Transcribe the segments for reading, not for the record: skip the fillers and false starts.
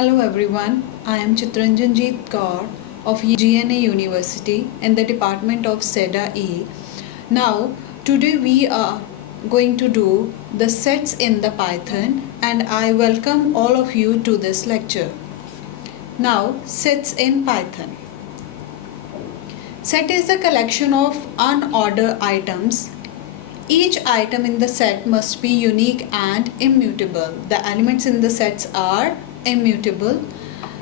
Hello everyone, I am Chitranjanjeet Kaur of GNA University in the Department of SEDA E. Now, today we are going to do the sets in the Python and I welcome all of you to this lecture. Now, sets in Python. Set is a collection of unordered items. Each item in the set must be unique and immutable. The elements in the sets are immutable.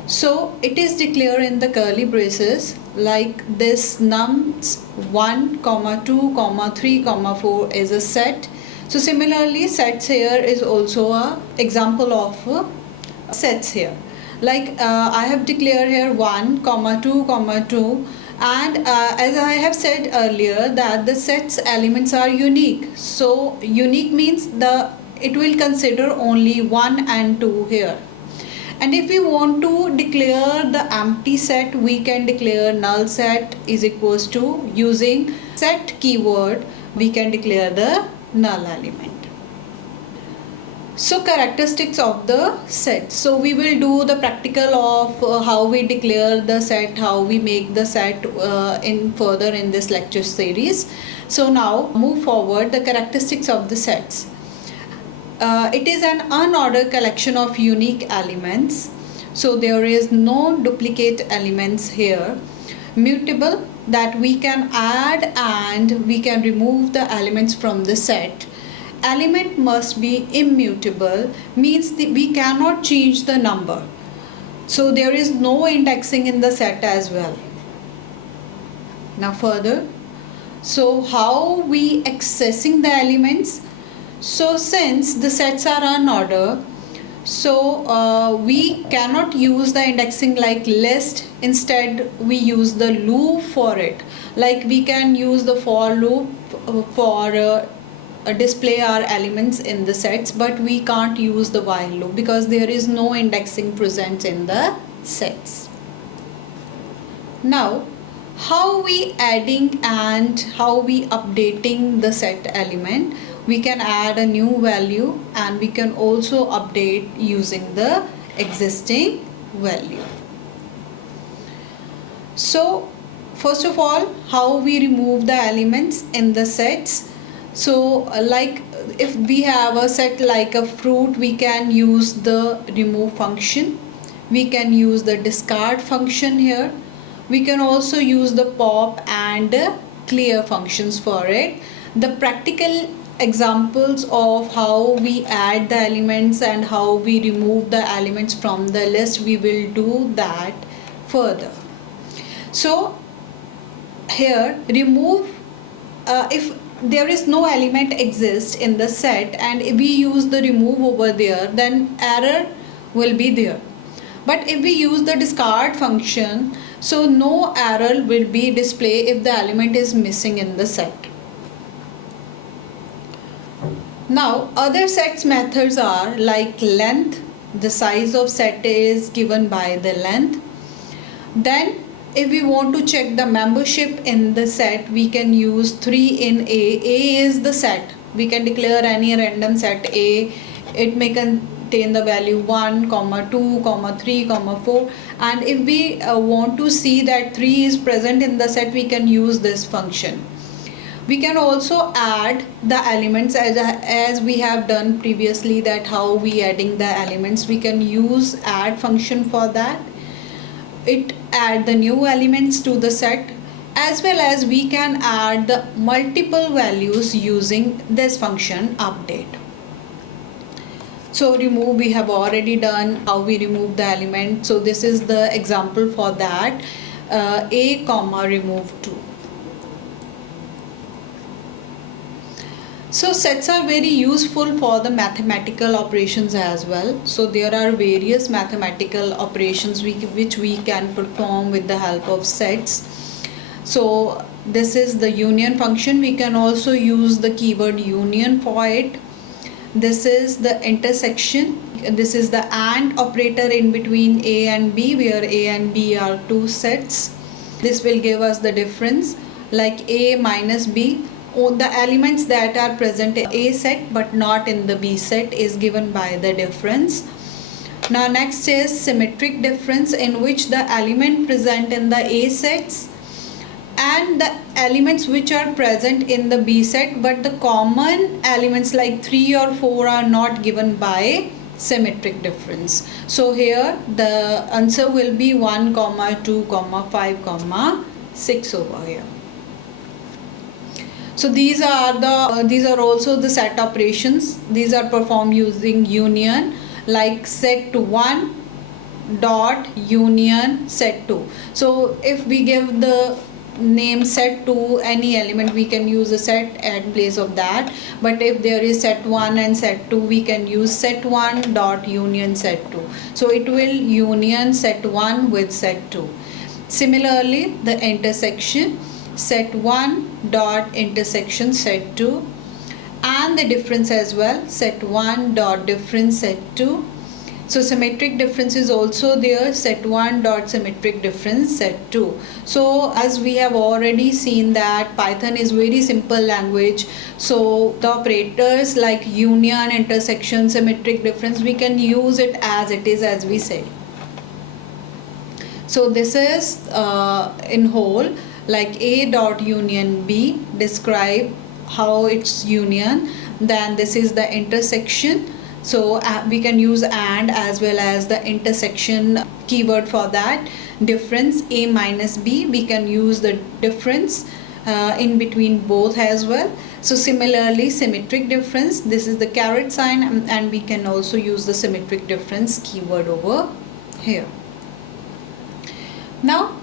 So it is declared in the curly braces like this nums 1, 2, 3, 4 is a set. So similarly sets here is also a example of sets here. Like I have declared here 1, 2, 2 and as I have said earlier that the sets elements are unique. So unique means it will consider only 1 and 2 here. And if we want to declare the empty set, we can declare null set is equals to using set keyword, we can declare the null element. So characteristics of the set. So we will do the practical of how we declare the set, how we make the set further in this lecture series. So now move forward the characteristics of the sets. It is an unordered collection of unique elements. So there is no duplicate elements here. Mutable, that we can add and we can remove the elements from the set. Element must be immutable, means that we cannot change the number. So there is no indexing in the set as well. Now further, so how we accessing the elements? So since the sets are unordered, so we cannot use the indexing like list. Instead we use the loop for it. Like we can use the for loop for display our elements in the sets, but we can't use the while loop because there is no indexing present in the sets. Now how we adding and how we updating the set element? We can add a new value and we can also update using the existing value. So first of all, how we remove the elements in the sets. So like if we have a set like a fruit, we can use the remove function. We can use the discard function here. We can also use the pop and clear functions for it. The practical examples of how we add the elements and how we remove the elements from the list, we will do that further. So here remove, if there is no element exists in the set and if we use the remove over there, then error will be there. But if we use the discard function, so no error will be displayed if the element is missing in the set. Now other sets methods are like length. The size of set is given by the length. Then if we want to check the membership in the set, we can use 3 in A. A is the set. We can declare any random set A. It may contain the value 1, 2, 3, 4. And if we want to see that 3 is present in the set, we can use this function. We can also add the elements as we have done previously, that how we adding the elements. We can use add function for that. It add the new elements to the set, as well as we can add the multiple values using this function update. So remove, we have already done how we remove the element. So this is the example for that, a comma remove 2. So sets are very useful for the mathematical operations as well. So there are various mathematical operations which we can perform with the help of sets. So this is the union function. We can also use the keyword union for it. This is the intersection. This is the AND operator in between A and B, where A and B are two sets. This will give us the difference, like A minus B. The elements that are present in A set but not in the B set is given by the difference. Now next is symmetric difference, in which the element present in the A sets and the elements which are present in the B set, but the common elements like 3 or 4 are not given by symmetric difference. So here the answer will be 1, 2, 5, 6 over here. So these are also the set operations. These are performed using union, like set 1 dot union set 2. So if we give the name set to any element, we can use a set in place of that, but if there is set 1 and set 2, we can use set 1 dot union set 2. So it will union set 1 with set 2. Similarly, the intersection, set 1 dot intersection set 2, and the difference as well, set 1 dot difference set 2. So symmetric difference is also there, set 1 dot symmetric difference set 2. So as we have already seen that Python is very simple language, so the operators like union, intersection, symmetric difference, we can use it as it is, as we say. So this is in whole, like A dot union B, describe how it's union. Then this is the intersection. So we can use and as well as the intersection keyword for that. Difference A minus B, we can use the difference in between both as well. So similarly, symmetric difference, this is the caret sign, and we can also use the symmetric difference keyword over here. Now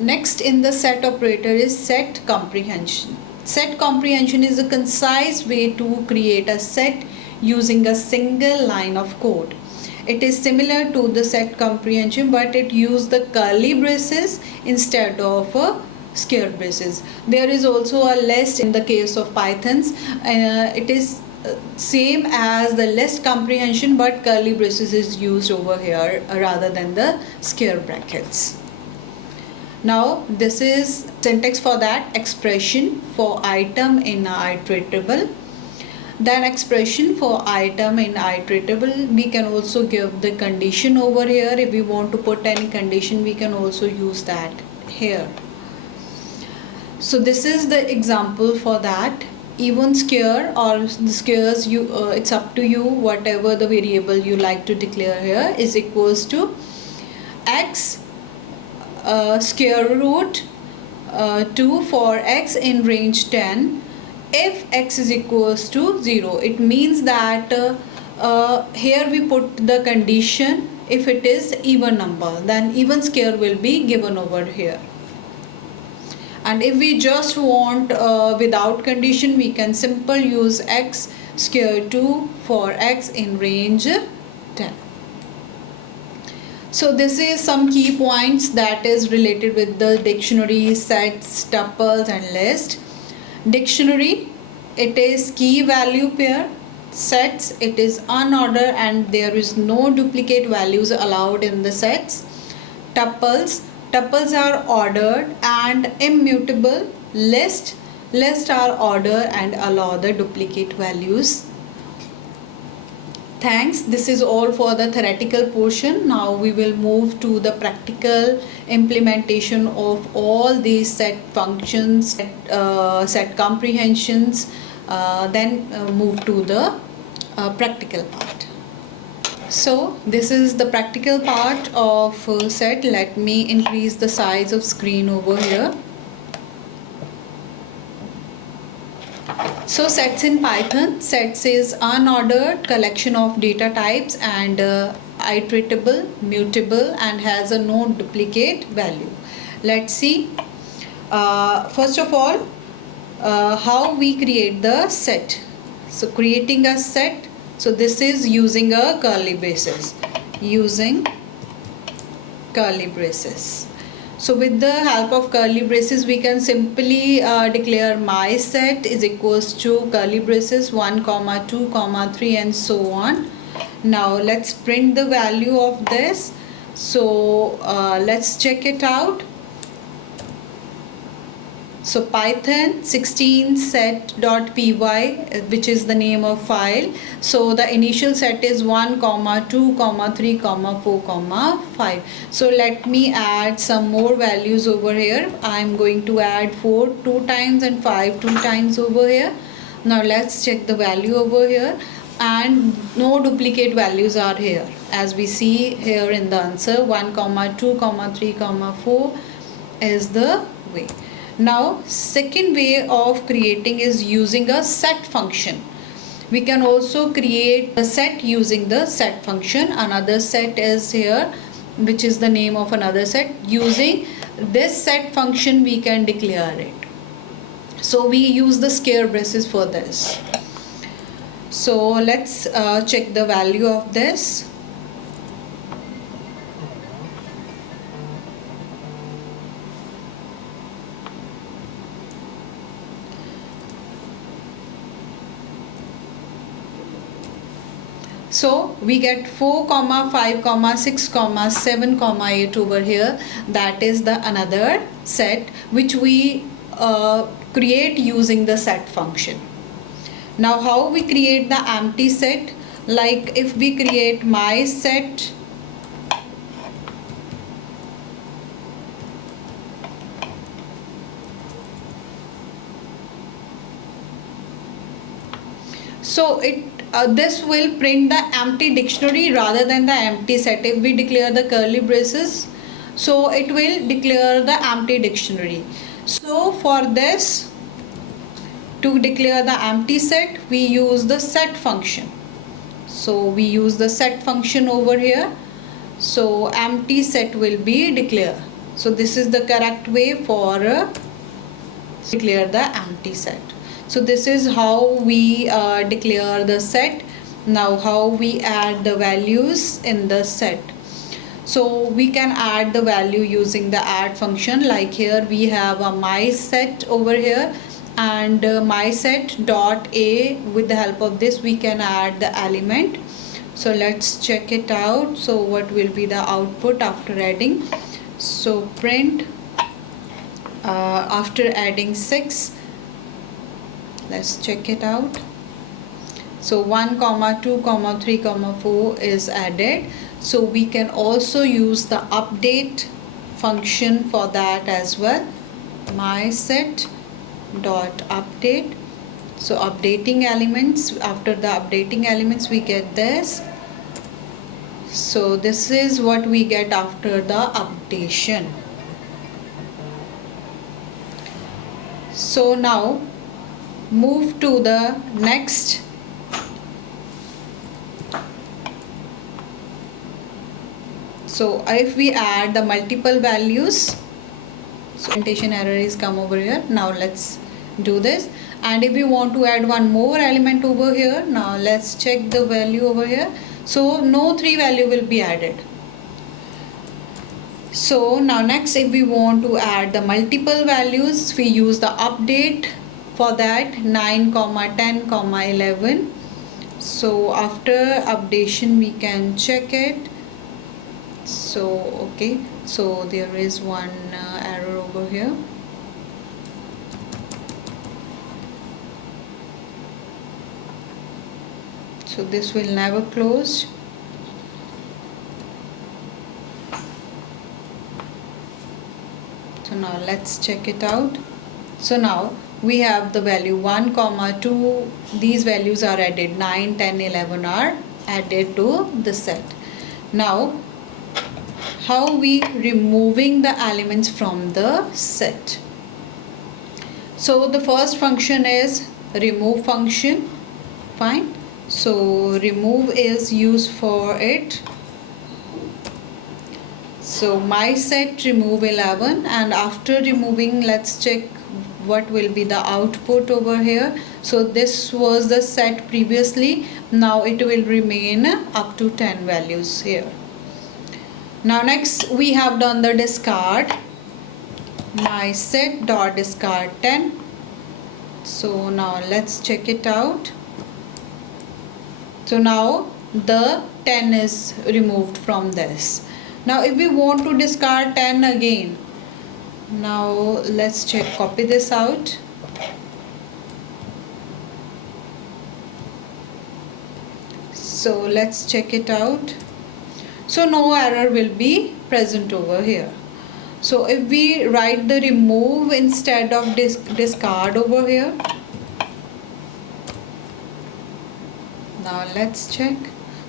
next in the set operator is set comprehension. Set comprehension is a concise way to create a set using a single line of code. It is similar to the set comprehension, but it uses the curly braces instead of square braces. There is also a list in the case of Pythons. It is same as the list comprehension, but curly braces is used over here rather than the square brackets. Now this is syntax for that. Expression for item in iteratable. Then expression for item in iteratable, we can also give the condition over here. If we want to put any condition, we can also use that here. So this is the example for that. Even square or the squares, it's up to you, whatever the variable you like to declare here, is equals to x square root 2 for x in range 10. If x is equals to 0, it means that here we put the condition. If it is even number, then even square will be given over here. And if we just want without condition, we can simply use x square 2 for x in range 10. So this is some key points that is related with the dictionary, sets, tuples and list. Dictionary, it is key value pair. Sets, it is unordered and there is no duplicate values allowed in the sets. Tuples are ordered and immutable. List are ordered and allow the duplicate values. Thanks. This is all for the theoretical portion. Now we will move to the practical implementation of all these set functions, set comprehensions, then move to the practical part. So this is the practical part of set. Let me increase the size of screen over here. So sets in Python, sets is unordered collection of data types and iteratable, mutable and has a no duplicate value. Let's see. First of all, how we create the set. So creating a set, so this is using a curly braces. Using curly braces. So with the help of curly braces, we can simply declare my set is equals to curly braces 1, 2, 3 and so on. Now let's print the value of this. So let's check it out. So Python 16 set.py, which is the name of file. So the initial set is 1 comma 2 comma 3 comma 4 comma 5. So let me add some more values over here. I'm going to add 4 2 times and 5 2 times over here. Now let's check the value over here, and no duplicate values are here, as we see here in the answer. 1 comma 2 comma 3 comma 4 is the way. Now second way of creating is using a set function. We can also create a set using the set function. Another set is here, which is the name of another set. Using this set function we can declare it. So we use the scare braces for this. So let's check the value of this. So we get 4 comma 5 comma 6 comma 7 comma 8 over here. That is the another set which we create using the set function. Now how we create the empty set? Like if we create my set, so this will print the empty dictionary rather than the empty set. If we declare the curly braces, so it will declare the empty dictionary. So for this, to declare the empty set, we use the set function. So we use the set function over here. So empty set will be declared. So this is the correct way for declare the empty set. So this is how we declare the set. Now how we add the values in the set. So we can add the value using the add function. Like here we have a my set over here, and my set dot a. With the help of this we can add the element. So let's check it out. So what will be the output after adding? So print after adding 6. Let's check it out. So 1 comma 2 comma 3 comma 4 is added. So we can also use the update function for that as well. My set dot update. So updating elements, after the updating elements we get this. So this is what we get after the updation. So now move to the next. So if we add the multiple values, so indentation error is come over here. Now let's do this. And if we want to add one more element over here, now let's check the value over here. So no 3 value will be added. So now next, if we want to add the multiple values, we use the update. For that 9 comma 10 comma 11. So after updation we can check it. So okay, so there is one error over here. So this will never close. So now let's check it out. So now we have the value 1 comma 2. These values are added. 9 10 11 are added to the set. Now how we removing the elements from the set? So the first function is remove function. Fine. So remove is used for it. So my set remove 11, and after removing, let's check what will be the output over here. So this was the set previously. Now it will remain up to 10 values here. Now next we have done the discard. My set dot discard 10. So now let's check it out. So now the 10 is removed from this. Now if we want to discard 10 again, Now let's check, copy this out. So let's check it out. So no error will be present over here. So if we write the remove instead of discard over here, now let's check.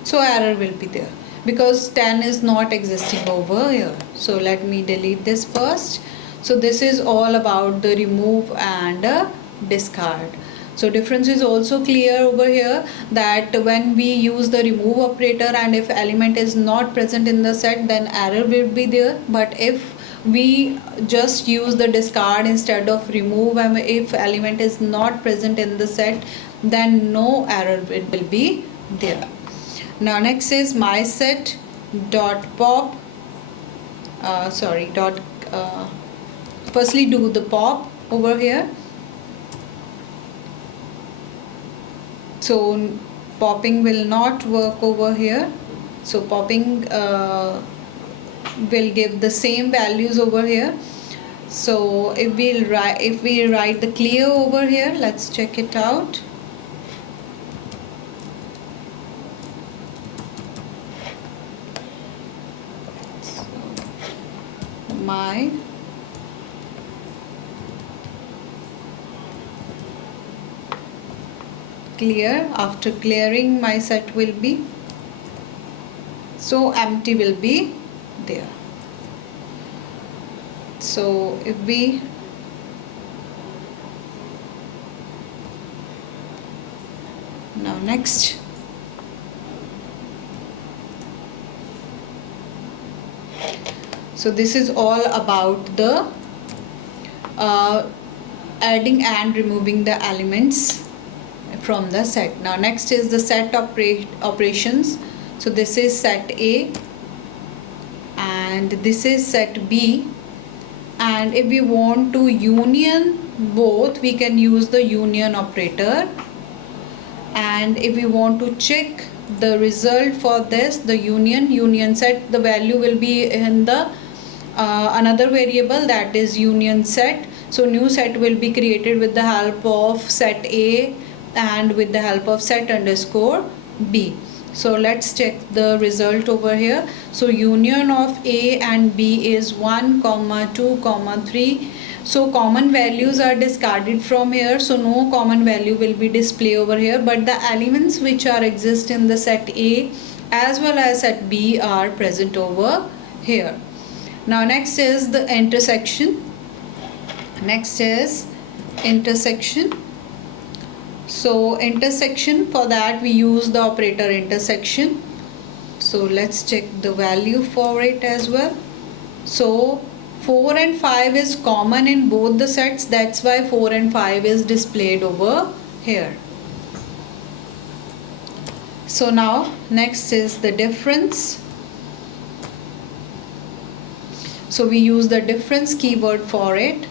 So error will be there because 10 is not existing over here. So let me delete this first. So this is all about the remove and discard. So difference is also clear over here, that when we use the remove operator and if element is not present in the set, then error will be there. But if we just use the discard instead of remove, and if element is not present in the set, then no error will be there. Now next is my set dot pop firstly do the pop over here. So popping will not work over here. So popping will give the same values over here. So if we write the clear over here, let's check it out. My clear, after clearing my set will be, so empty will be there. So if we now next, so this is all about the adding and removing the elements from the set. Now next is the set operations. So this is set A and this is set B, and if we want to union both, we can use the union operator. And if we want to check the result for this, the union set, the value will be in the another variable, that is union set. So new set will be created with the help of set A and with the help of set underscore B. So let's check the result over here. So union of A and B is 1, 2, 3. So common values are discarded from here, so no common value will be displayed over here, but the elements which are exist in the set A as well as set B are present over here. Now next is the intersection. Next is intersection. So intersection, for that we use the operator intersection. So let's check the value for it as well. So 4 and 5 is common in both the sets, that's why 4 and 5 is displayed over here. So now next is the difference. So we use the difference keyword for it.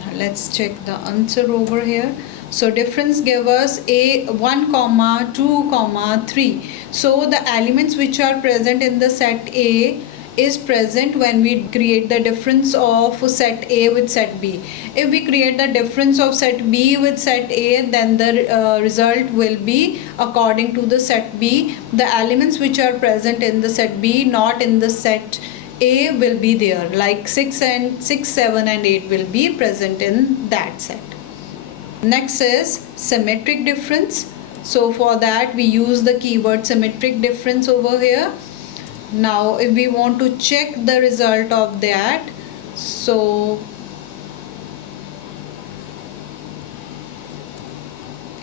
Now let's check the answer over here. So difference give us a 1, 2, 3. So the elements which are present in the set A is present when we create the difference of set A with set B. If we create the difference of set B with set A, then the result will be according to the set B. The elements which are present in the set B, not in the set A, will be there, like 6, 7 and 8 will be present in that set. Next is symmetric difference. So for that we use the keyword symmetric difference over here. Now if we want to check the result of that, so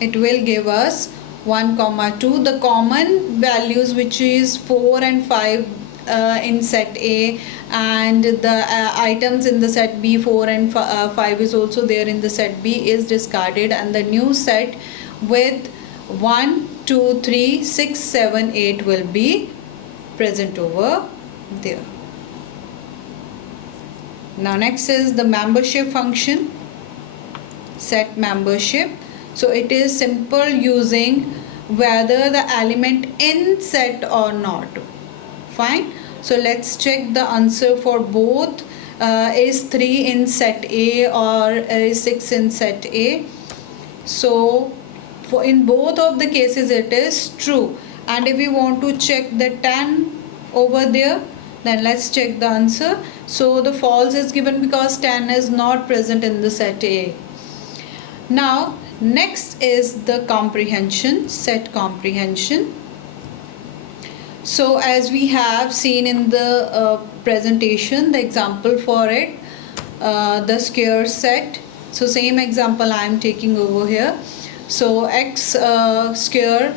it will give us 1, 2, the common values which is 4 and 5 in set A, and the items in the set B, 4 and 5 is also there in the set B, is discarded, and the new set with 1, 2, 3, 6, 7, 8 will be present over there. Now next is the membership function, set membership. So it is simple using whether the element in set or not. Fine. So let's check the answer for both. Is 3 in set A or is 6 in set A? So in both of the cases it is true. And if we want to check the 10 over there, then let's check the answer. So the false is given because 10 is not present in the set A. Now next is the comprehension, set comprehension. So as we have seen in the presentation, the example for it, the square set. So same example I am taking over here. So x square,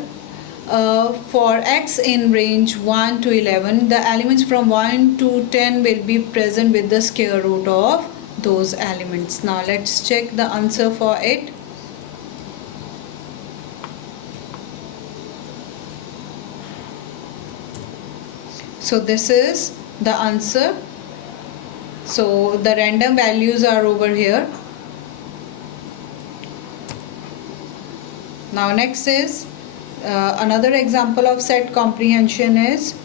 for x in range 1 to 11, the elements from 1 to 10 will be present with the square root of those elements. Now let's check the answer for it. So this is the answer. So the random values are over here. Now next is another example of set comprehension is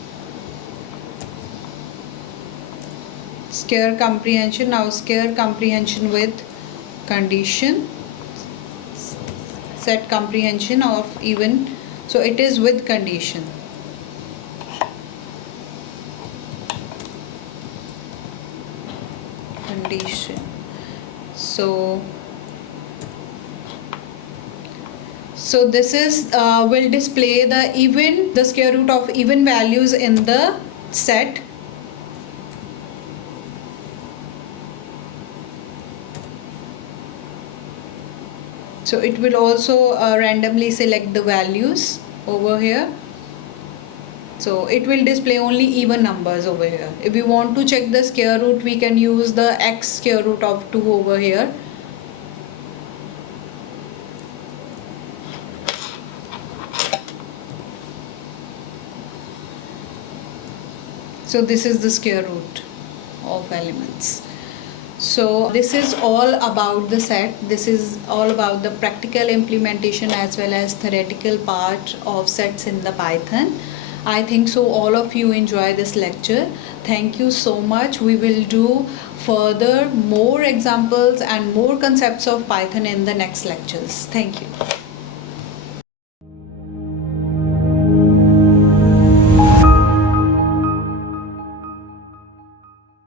square comprehension. Now square comprehension with condition, set comprehension of even, so it is with condition. So this is will display the square root of even values in the set. So it will also randomly select the values over here. So it will display only even numbers over here. If we want to check the square root, we can use the x square root of 2 over here. So this is the square root of elements. So this is all about the set. This is all about the practical implementation as well as theoretical part of sets in the Python. I think so all of you enjoy this lecture. Thank you so much. We will do further more examples and more concepts of Python in the next lectures. Thank you.